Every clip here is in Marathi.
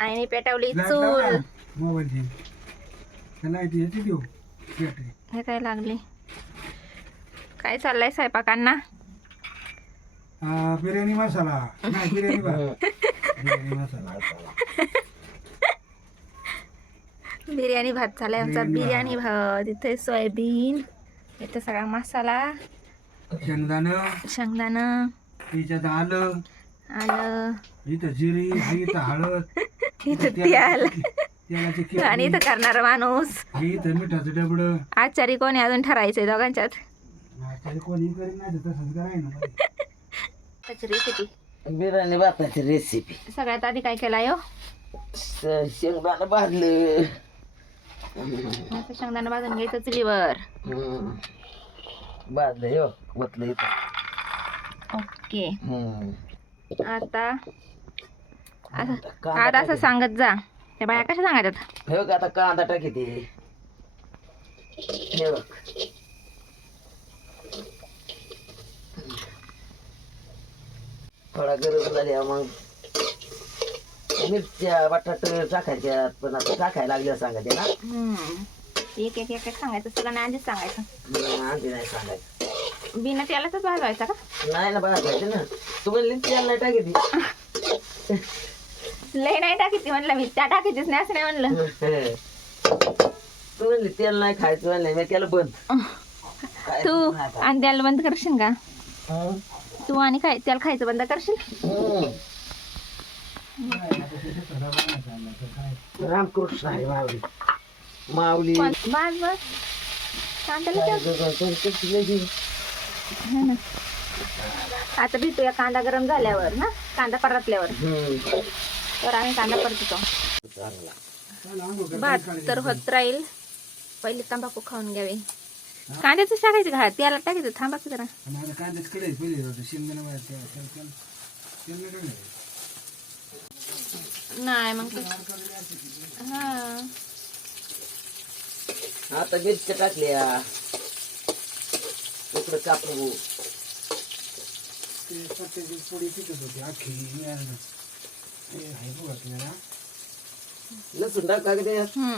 आईने पेटवली चूल हे काय लागले? काय चाललंय स्वयंपाकांना? बिर्याणी मसाला. नाही बिर्याणी भात. बिर्याणी मसाला. बिर्याणी भात झालाय आमचा. बिर्याणी भात. इथे सोयाबीन इथे सगळा मसाला शेंगदाणं शेंगदाणं त्याच्यात आलं आलं. इथं जिरी इथं हळद इथं तेलाची आणि इथं करणारा माणूस. हे इथं मिठाचं डबडं आचारी कोणी अजून ठरायचंय दोघांच्यात? तरी कोणी करीत नाही तर तसंच करायला ना त्याची रेसिपी बिर्याणी भाताची रेसिपी सगळ्यात आधी काय केलाय हो? शेंगदाणा भाजलं. शेंगदाणा भाजून घ्यायचं चुलीवर. हम्म. भाजलं इथं. ओके. हम्म. आता असं आता असं. सांगत जा. त्या बाया कशा सांगायच्यात? हे बघ आता कांदा टाकी ते. हे बघ. थोडा गरज झाल्या मग मिरच्या बटाट टाकायच्यात पण आता टाकायला लागल्या सांगायचे ना. एक एक एक एक सांगायचं सगळं नाही आधीच सांगायचं. हम्म, आधी नाही सांगायचं. बिना तेलाचाच भाजवायचा का? नाही ना भाजायचे ना. तू म्हणली तेल नाही टाकी लय नाही टाकीची म्हणलं मी त्या टाकीचीच नाही असं नाही म्हणलं तू म्हणली तेल नाही खायचं म्हणलं मी केलं बंद काय तू नाही आता. आणि त्याला बंद करशील का हं? तू आणि काय त्याला खायचं बंद करशील. रामकृष्ण आहे माऊली माऊली पण बस बस कांद्याला काय ठेव. दोघं कोण कशी लगी? हा ना. आता भेटूया कांदा गरम झाल्यावर ना कांदा परतल्यावर हं. तर आम्ही कांदा परततो. भात तर होत राहील. पहिले तंबाखू खाऊन घ्यावे. कांद्याचं टाकायचं घात त्याला टाकायचं. थांबा की जरा. नाही मग हा. आता मिरच्या टाकल्या. इकडं कापू. ते पत्त्याची पोळी तिथंच होती. अख्खी. लसूण टाका का त्याच्यात हम्म.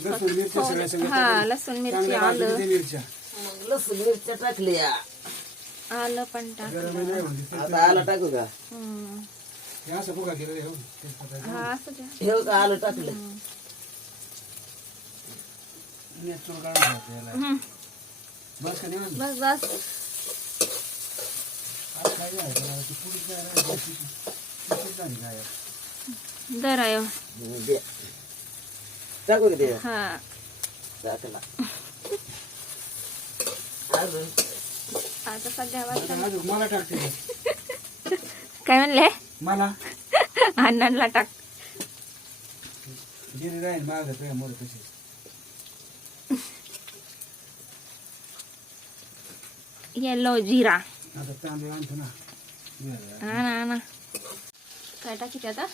लसूण मिरच्या सगळ्या हा लसूण मिरची चांगल्या आलं भाजून मिरच्या मग लसूण मिरच्या टाकल्या आलं पण टाक गरम नाही म्हणजे ते- आता आलं टाकू का हम्म. हे असं बघा केलं रे, हो. तेजपत्ता. हा असं द्या. हे का आलं टाकलं नीट चूर काढून घ्यायचं याला. हम्म. बस का नाही बस बस आता काय आहे त्याला? ती पोळीच नाही राहिली. ती- ती- दे. टाकू का ते हा. टाकला अजून? आता सध्या आता अजून मला टाकते. काय म्हणले? मला? अण्णांना टाक. गिरी राहील मागं तुझ्या मोर तशीच येलो जिरा. आता तांदूळ आणतो ना. हा ना हा ना. काय टाकीते आता?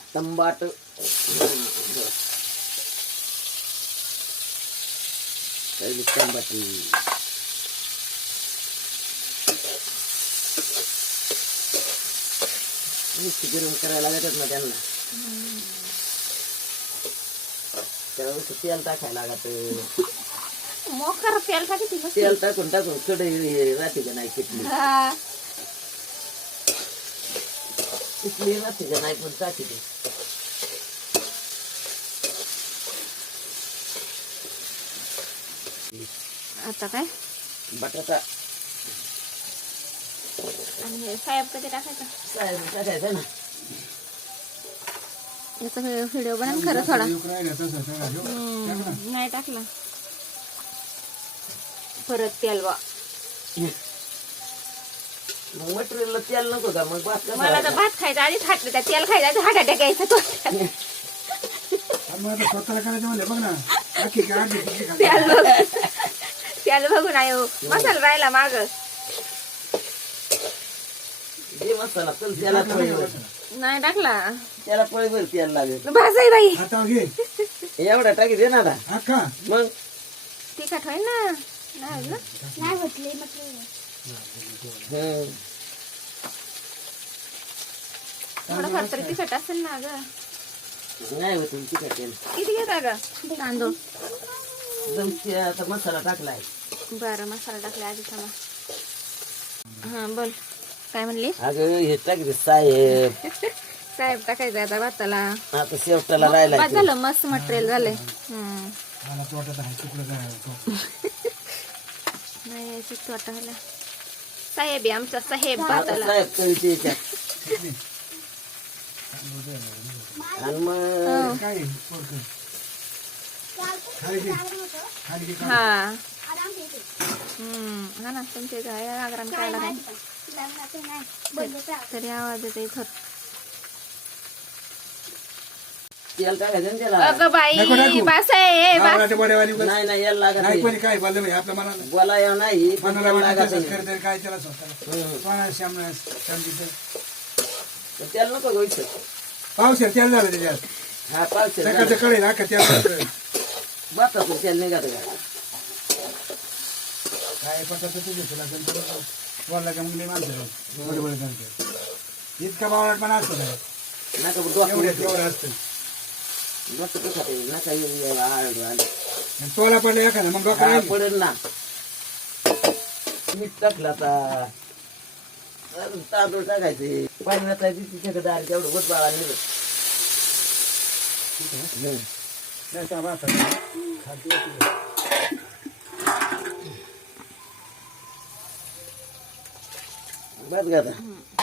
गरम करायला लागतात ना त्यांना. त्याला तेल टाकायला लागत. मोकर तेल टाकीते. तेल टाकून टाकून कडे राहते का नाही किटली राहते का नाही पण टाकी ते. आता काय? बटाटा. आणि हे साहेब कधी टाकायचं? साहेब टाकायचं ना. याचा व्हिडिओ बनन खरं थोडा. नाही टाकला. परत तेल बा मग मटेरियलला तेल नको का? मग भात कसा मला तर? भात खायचा आधीच हाटलं त्या तेल खायचं हाट अटॅक यायचा तो. आता स्वतःला करायचं म्हणलं बघ ना. अख्खी काय अर्धी पिशवी खाली. तेल बघ. तेल बघून आयो मसाला राहिला माग. जे मसाला चल त्याला पळी भर. नाही टाकला. त्याला पळी भर तेल लागेल. भासाई बाई. हातावर घे. एवढा टाकी दे ना आता. मग? तिखट होईल ना? नाही होईल ना? नाही होतले हं. थोडंफार तरी तिखट असेल ना ग. नाही होत तिखट किती घेता ग? तांदूळ. जमते आता मसाला टाकलाय. बरं मसाला टाकला आधी थांबा. हा बोल. काय म्हणली अगं हे साहेब. साहेब टाकायचं आता भाताला. आता शेवटाला राहिला झालं मस्त मटेरियल झालंय. हम्म. मला वाटत आहे. नाही यायचं वाटायला साहेब आहे आमचा साहेब आता भाताला साहेब कळते याच्यात आणि मग काय आहे? पोर कर. खाली घे. खाली घे, खाली. हा हम्म हा ना तुमच्या इथं आहे काय तरी आवाज येतो इथं तेल टाकायचं ना त्याला? अगं बाई नको टाकू. बास आहे बास. आवळाच्या. नाही नाही याला लागत नाही नाही. पण काय बोललं बाई, आपल्या मनाला. बोला येऊ नाही पण मनाला याला वाटत लागत असेल, नाही. खरं तरी काय त्याला स्वतःला. हम्म. कोणा श्याम श्यामजीचं तर त्याला नको घ्यायचं पाऊस आहे त्याला झालं त्याच्यात. हा पाच सकाळचं बाता तेल निघत का? काय तर तुझे तुला गणपती बोलला का मग लई माणसं इतका बावळाट पण असतो काय नका डोकं एवढ्यात एवढं असतं. डोकं दुखत आहे. नका येऊ यायला आळू आलं. आणि तोला पडलं एखादा मग डोकं हा, राहील. पडेल ना मीठ टाकलं आता अजून तांदूळ टाकायचे पाणी वाचायची तिच्याकडे दार तेवढं गोट बाळा नाही त्या होती. बस का आता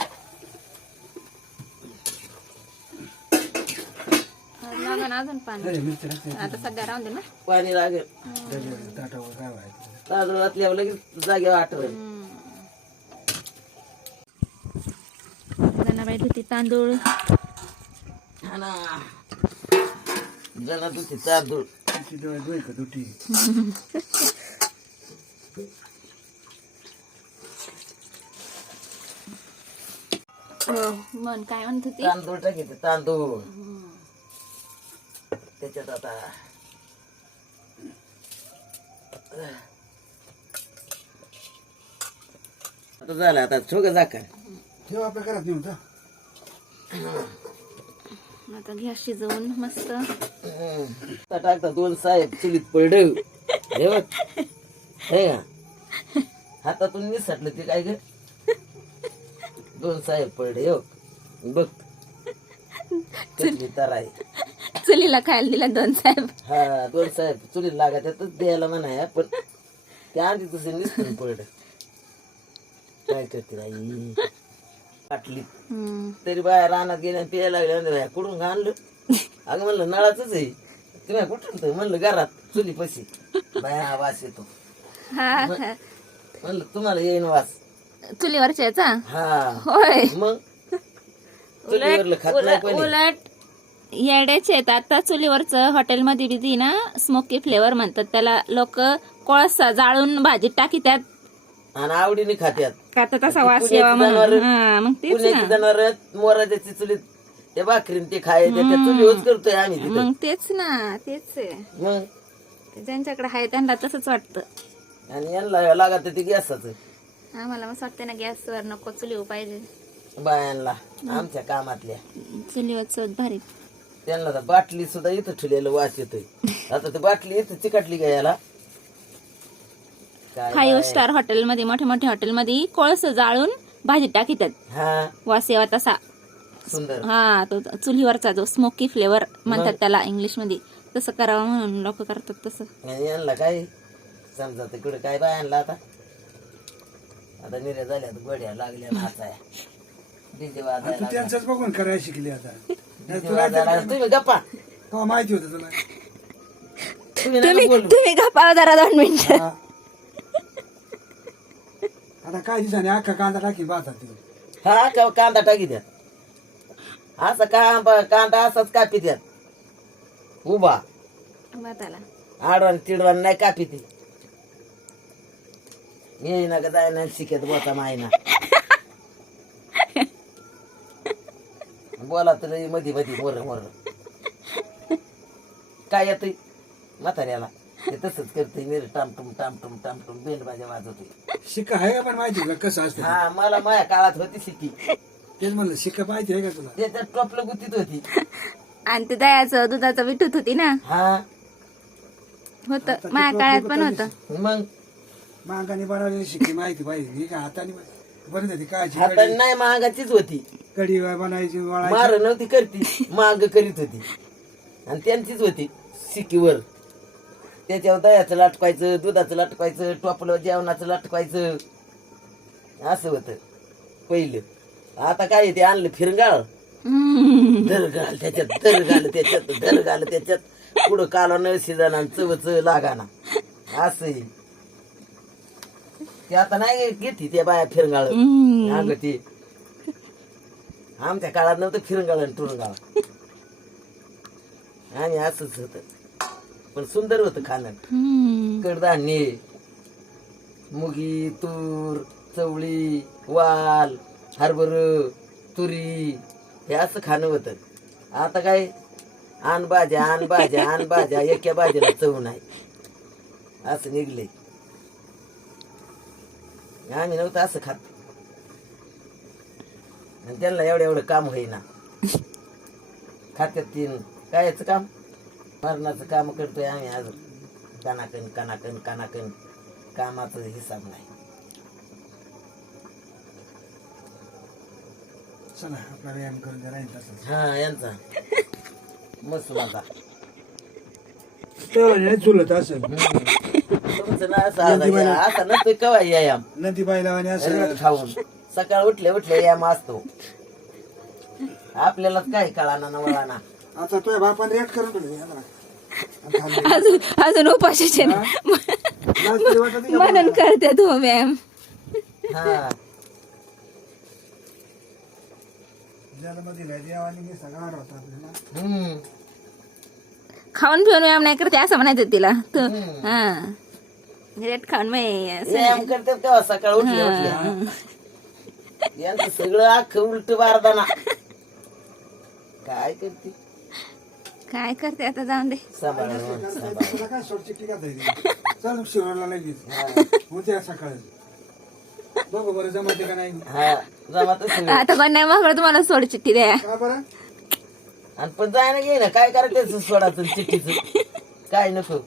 लागन अजून पाणी. मिरची. आता सध्या राहून दे ना. पाणी लागेल. त्याच्या ताटावर काय व्हायचं तांदूळ घातल्यावर लगेच जागेवर आठवलं. जनाबाई धुती तांदूळ. हा जरा दुसरी तांदूळ. तिची डोळे डोळे का दुटी हो मन काय म्हणत होती? तांदूळ टाकायचे तांदूळ. त्याच्यात आता आता झालं आता छोक जाका ठेव आपल्या घरात नेऊन जा. आता गॅस शिजवून मस्त. आता टाकता दोन साहेब चुलीत पडड हे बघ. हे का हातातून निसटलं ते काय ग? दोन साहेब पडले हो बघ. कसली तर आहे चुलीला खायला दिला दोन साहेब. हा दोन साहेब चुलीत लागायच्यातच द्यायला म्हणाय पण त्या आधी तुझं निसटून पडलं. काय करते आई हम्म. तरी बाया रानात गेल्या आणि प्यायला लागल्या म्हणलं, बाया कुठून का आणलं? अगं म्हणलं नळाच आहे. तुम्ही कुठून तर म्हणलं घरात चुली पशी. बाया वास येतो. हा हा. म्हणलं तुम्हाला येईन वास. चुलीवरच्या याचा हा. होय. मग? चुलीवरलं खात नाही उलट कोणी? उलट. येड्याचे आहेत. आता चुलीवरचं हॉटेलमध्ये बी ना स्मोकी फ्लेवर म्हणतात. त्याला लोक कोळसा जाळून भाजीत टाकी त्यात. आणि आवडीने खात्यात. का तर तसा वास पुण्याची यावा म्हणून. जनावरं- हा मग तेच पुण्याची ना जनावर मोराच्या चुलीत ते भाकरीन ते खाय करतोय आम्ही तिथं. मग तेच ना तेच आहे. मग? ज्यांच्याकडे आहे त्यांना तसंच वाटतं. आणि यांना लागत ते गॅसाच. आम्हाला मग वाटतं ना गॅसवर नको चुलीवर पाहिजे. बायांना आमच्या कामातल्या. चुलीवरच भारी. त्यांना तर बाटली सुद्धा इथं ठेवलेलं वास येतोय. आता ती बाटली इथं चिकटली का याला? काय फाईव्ह बाय. स्टार हॉटेलमध्ये मोठ्या मोठ्या हॉटेलमध्ये कोळस जाळून भाजी टाकीतात. हा. वास यावा तसा. सुंदर. हा तो चुलीवरचा जो स्मोकी फ्लेवर म्हणतात त्याला इंग्लिशमध्ये तसं करावं म्हणून लोक करतात तसं. आणि यांना काय? समजा तिकडे काय बायांना आता? आता निर्या झाल्या गोड्या लागल्या नाचाया डीजे वाजायला. त्यांचंच बघून करायला शिकली आता. नाही तुला. तुम्ही गप्पा. तेव्हा माहिती होतं तुला. तुम्ही नका बोलू. तुम्ही गप्पा जरा दोन मिनिटं. हा. आता काय दिसाने अख्खा कांदा टाकी बातात ते हा का कांदा टाकी द्या. असा कांदा कांदा असाच कापी द्या. उभा. भाताला आडवान तिडवान नाही कापी ती. येई ना का जाय नाही शिकत बोता मायना बोला तर लई मधी मधी मोर मोर. काय येतंय? म्हाताऱ्याला. ते तसंच करतंय मेरे टामटुम टामटुम टामटुम बेंड माझ्या वाजवतोय. शिक्का आहे का पण माहिती आहे का? कसं असतं हा मला माझ्या काळात होती शिकी तेच म्हणलं शिक्का माहिती आहे का तुला? त्याच्यात टोपलं गुतीत होती. आणि ते दयाचं दुधाचं विटूत होती ना? हा. होत. माझ्या काळात पण होतं. मग? मागाने बनवलेली शिकली माहिती पाहिजे. का हाताने बरी हाताने नाही महागाचीच होती. कढी बनायची वळायची. मार नव्हती करती माग करीत होती. आणि त्यांचीच होती शिकीवर त्याच्यावर दह्याचं लाटकायचं दुधाचं लाटकायचं टोपलं जेवणाचं लाटकायचं असं होतं पहिलं. आता काय ते आणलं फिरंगाळ. दर घाल त्याच्यात दर घाल त्याच्यात दर घाल त्याच्यात. पुढं काला न शिजाना चवच लागाना असं आहे. ते आता नाही घेते त्या बाया फिरंगाळ. ते. आमच्या काळात नव्हतं फिरंगाळ आणि टुरंगाळ आणि असंच होत. पण सुंदर होतं खाणं. कडधान्य मुगी तूर चवळी वाल हरभर तुरी हे असं खाणं होतं. आता काय? आण भाज्या आण भाज्या आण भाज्या एका भाज्याला चव नाही. असं निघले आम्ही नव्हतं असं खात. आणि त्यांना एवढं एवढं काम होईना. खात्यात तीन. कायचं काम? मरणाचं काम करतोय आम्ही अजून. कनाकन कनाकन कनाकन कामाचा हिसाब नाही. चला आपला व्यायाम करून जरा हा यांचा. मस्त माझा. चुलत असं ना असं आता असा नसतोय कवा यायाम नदीबाईला आणि असं रगत खाऊन. सकाळ उठले उठले याम असतो. आपल्याला काय कळाना ना वळाना. आता तुझ्या बापाने रेट करून ठेवली याला. आणि खाल्ली. अजून अजून उपाशीचे ना लाज तरी वाटत नाही का म्हणून करते तू मॅम हा. जन्मदिला आहे, देवाने मी सगळा होता आपल्याला. हम्म. खाऊन पिऊन व्यायाम नाही करते असं म्हणायचं तिला. तू हा. रेट खाऊन व्यायाम करतात केव्हा सकाळ उठले उठले. यांचं सगळं अख्खं उलट बारदाना काय करते? काय करते आता जाऊन दे. सांभाळ सांभाळ. तुला काय सोड चिठ्ठी का द्यायची चल शिरोडला लगेच. उद्या सकाळी. बघू बरं जमते का नाही. हा आता कोण नाही मागलं तुम्हाला सोड चिठ्ठी द्या. का बरं? आणि पण जाय ना घे ना. काय करायचं सोडाचं चिठ्ठीच? काय नको?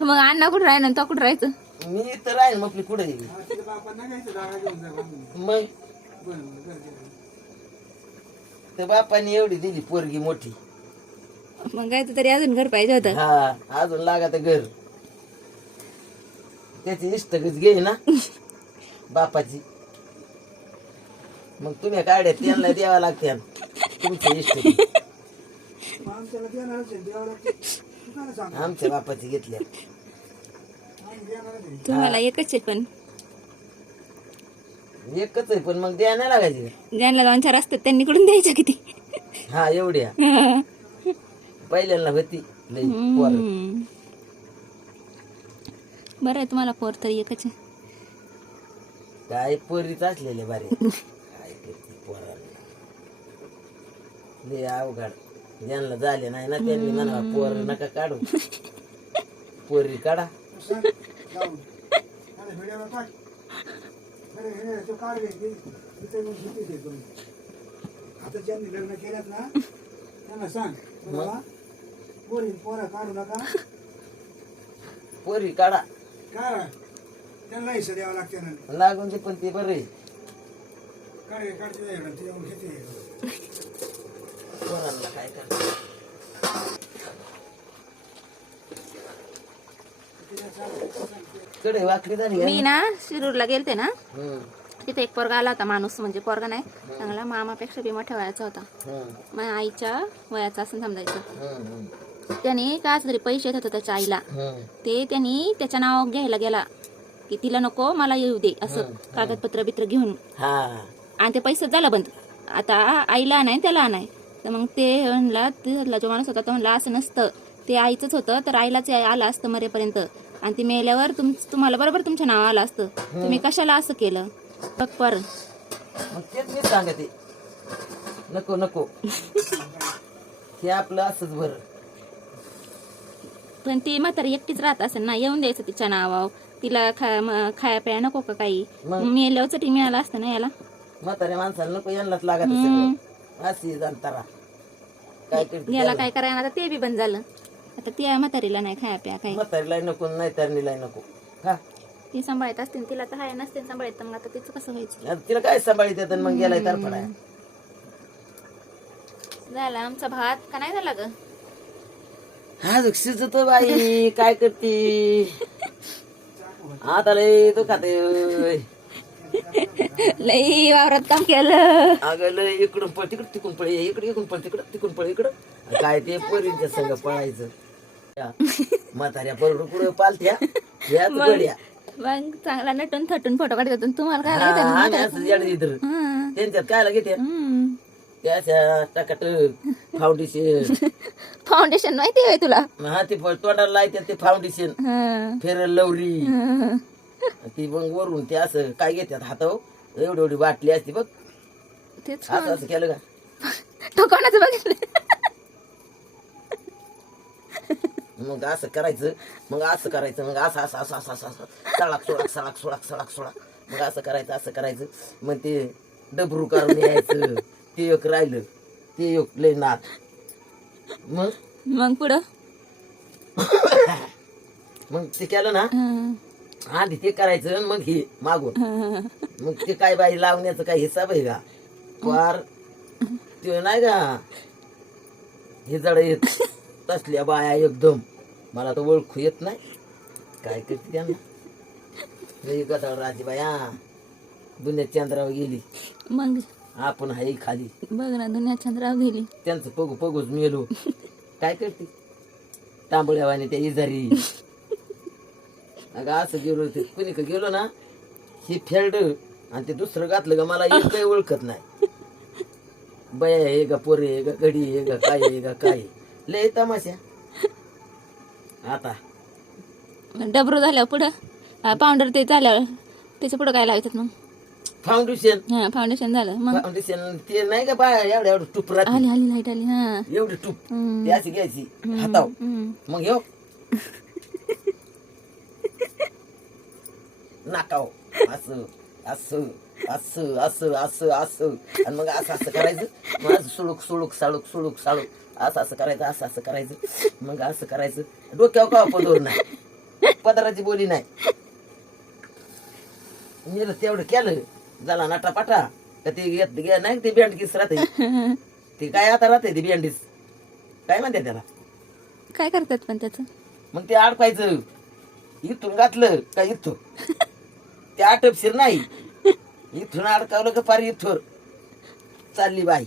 मग अण्णा कुठं राहिलं तो कुठं राहायचं? मी तर राहीन मग कुठे हा. मग? बरं, बरं, बरं, बरं. ते बापाने एवढी दिली पोरगी मोठी. मग काय तरी अजून घर पाहिजे होतं. हा अजून लागत घर. त्याची इष्टगच घे ना बापाची. मग तुम्ही काढ्या त्यांना द्यावा लागते तुमचे इष्ट. आमच्या बापाची आहे. तुम्हाला एकच आहे पण एकच आहे पण मग द्या नाही लागायची का? ज्यांना दोन चार असतात त्यांनी कडून द्यायच्या किती हा एवढ्या पहिल्यांदा होती लई पोरं. हम्म. बरं आहे तुम्हाला पोर तरी एकच आहे काय पोरीच असलेले बारे काय करते पोराला अवघड ज्यांना झाले नाही ना त्यांनी म्हणा पोर नका काढू. पोरी काढा. काढ. आता ज्यांनी लग्न केल्यात ना त्यांना सांग. पोरी पोरं काढू नका पोरी काढा काय त्यांना हिस्सा द्यावा लागते ना लागून ते पण ते बरे काढ रे, काढ तुझ्या इकडं, ते येऊन घेते. काय करणार कडे वाकडी झाली मी ना शिरूरला गेलते ना तिथे एक पोरगा आला होता माणूस म्हणजे पोरगा नाही चांगला मामापेक्षा बी मोठ्या वयाचा होता माझ्या आईच्या वयाचा असं समजायचं. त्याने काय तरी पैसे येत होते त्याच्या आईला. ते त्यांनी त्याच्या नाव घ्यायला गेला की तिला नको मला येऊ दे असं कागदपत्र बित्र घेऊन. हा. आणि ते पैसे झालं बंद. आता आईला नाही त्याला नाही. तर मग ते म्हणला जो माणूस होता तो म्हणला असं नसतं. ते आईचंच होतं तर आईलाच आलं असतं मरेपर्यंत. आणि ती मेल्यावर तुम तुम्हाला बरोबर तुमचं नाव आलं असतं. तुम्ही कशाला असं केलं? बघ पर. मग तेच मी सांगते. नको नको. हे आपलं असंच बरं. पण ती म्हातारी एकटीच राहत असेल ना येऊन द्यायचं तिच्या नावावर. तिला खा खाया प्याया नको का काही? मेल्यावरच टी मिळालं असतं ना याला? म्हाताऱ्या माणसाला नको यांनाच लागत अशी जाणतारा याला काय करायला आता ते बी बंद झालं. आता ती म्हातारीला नाही खाया प्या काही. म्हातारीला नको नाही तरणीला नको. हा ती सांभाळत असतील तिला तर हाय नसते सांभाळत मग आता तिचं कसं व्हायचं? तिला काय सांभाळीत येतं मग गेलाय तर पडाय झाला आमचा भात का नाही झाला ग? हा शिजत बाई. काय करते? आता लय तो खाते लई वावरात काम केलं. अगं लय इकडून पळ तिकडं तिकडून पळ इकडे इकडून पळ तिकडं तिकडून पळ इकडं. काय ते पोरींच्या संग पळायचं? म्हाताऱ्या पळून पुढे गड्या. मग चांगला नटून थटून फोटो काढत होतो. तुम्हाला काय हा, लागतं? आम्ही असं येडं इथं. त्यांच्यात काय घेते हं. त्याच्या टाकाटक फाउंडेशन फाउंडेशन माहिती आहे तुला? हा ते प- तोंडाला लायते ते फाउंडेशन हं. फेरल लवरी. हं. ती मग वरून ते असं काय घेतात हातावर? एवढी एवढी बाटली असते बघ. तेच असं असं केलं का? तो कोणाचं बघितलं? मग असं करायचं मग असं करायचं मग असं असं असं असं असं असं. सळाक सोळाक सळाक सोळाक सळाक सोळाक. मग असं करायचं असं करायचं. मग ते डबरू करून यायचं. ते एक राहिलं. ते एक लय मग? मग पुढं? मग ते केलं ना? हं. आधी ते करायचं आणि मग हे मागून. मग ते काय बाई लावण्याचं काय हिसाब आहे का? फार ते नाही का? हे जड येत तसल्या बाया एकदम. मला तर ओळखू येत नाही. काय करते त्यांना? गदाळ राजी बाया. दुनिया चंद्रावर गेली. मग? आपण हाय खाली. बघ ना दुनिया चंद्रावर गेली. त्यांचं पगू पगूच मेलो. काय करते? तांबड्यावाने त्या इजारी. अगं असं गेलो ते कुणी का गेलो ना हे फेल्ड आणि ते दुसरं घातलं का मला एक काही ओळखत नाही. बया आहे का पोरे आहे का गडी आहे का काय आहे का काय आहे. लय तमाशा. आता. डबरू झाल्यावर पुढं? पावडर ते झाल्यावर त्याच्या पुढं काय लावतात मग? फाउंडेशन हा फाउंडेशन झालं. मग? फाउंडेशन ते नाही का बाया एवढ्या एवढं टूप राहते आली आली लाइट आली हा. एवढी टूप. हम्म. ती अशी घ्यायची. हाताव हम्म. मग येऊ नाकाव. असं असं असं असं असं असं. आणि मग असं असं करायचं. मग असं सुळूक सुळूक साळूक सुळूक साळूक. असं असं करायचं असं असं करायचं. मग असं करायचं. डोक्यावर का पदोर नाही. पदराची बोली नाही. मी तेवढं केलं झाला नाटापाटा का ते येत गे- नाही ते बँडकीस राहते ते काय आता राहते ते बँडीस? काय म्हणते त्याला? काय करतात पण त्याचं? मग ते अडकायचं. इथून घातलं का इथून? ते आटपशीर नाही. इथून अडकावलं का पार इथून? चालली बाई.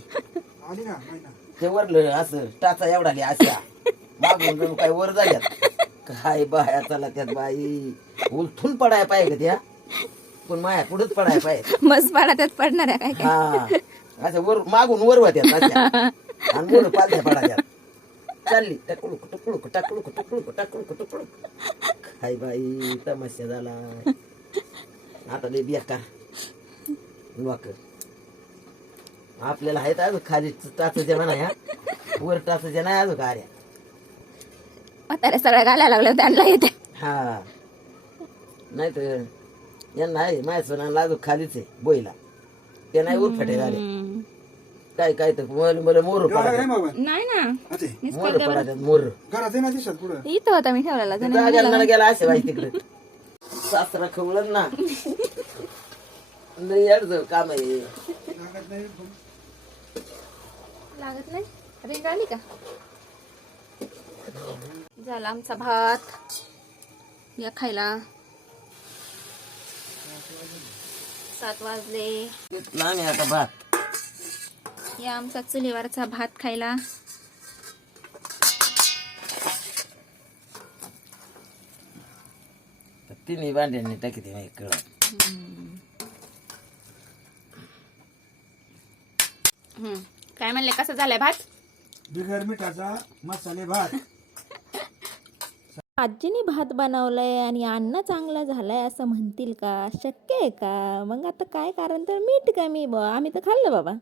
आली ना महिना ते वरलं असं टाचा एवढाली अशा मागून जाऊन काय वर झाल्यात काय बाया चला त्यात बाई? उलथून पडाय पाहिजे का त्या. पण माया पुढेच पडाय पाहिजे. मस्त पाडा त्यात पडणार आहे काय? काय हा. असं वर मागून वर होत्यात अशा. आणि वर पालथ्या पडायच्यात चालली. टकुळुक टकुळुक टकुळुक टकुळुक टकुळुक टकुळुक हाय बाई तमाशा झाला आता लय बेकार वाक आपल्याला आहेत अजून खाली टाचाच्या म्हणा ह्या वर टाचाच्या नाही अजून कार्या म्हाताऱ्या सगळ्या घालायला लागल्या त्यांना येते हा. नाही तर यांना आहे माझ्या सोनाला अजून खालीच आहे बोईला. ते नाही उरफाटे झाले काय काय तर मला मला मोर पडा. नाही ना. मोर पडा मोर. घरात आहे ना दिसत पुढं? इथं होता मी ठेवलेला मला गेला असे बाई तिकडे. सासरा खवळत ना. नाही यार काम आहे. लागत नाही लागत नाही? रिंग आली का? झाला आमचा भात. या खायला. सात वाजले. आम्ही आता भात. या आमचा चुलीवरचा भात खायला. तिन्ही भांड्यांनी टाकी मी कळ काय म्हणले? कसं झालंय भात? बिगर मिठाचा मसाले भात. आजीने भात बनवलाय आणि अन्न चांगला झालाय असं म्हणतील का? शक्य आहे का? मग आता काय कारण तर मीठ कमी ब. आम्ही तर खाल्लं बाबा.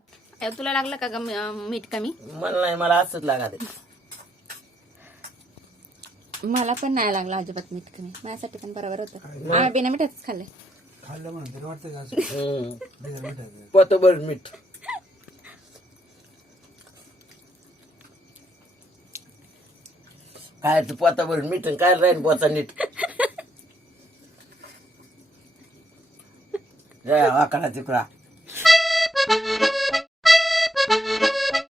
तुला लागलं का ग मीठ कमी? मला नाही मला असंच लागत मला पण नाही लागलं अजिबात मीठ कमी. माझ्यासाठी पण बरोबर होतं. आम्ही बिना मिठाच खाल्लंय. खाल्लं म्हणून तरी वाटतं का असं? बिगर मिठाचं. पतभर मीठ. खायचं पोताभर मीठ आणि काय राहील पोचा नीट? जय वाकडा तिकडा.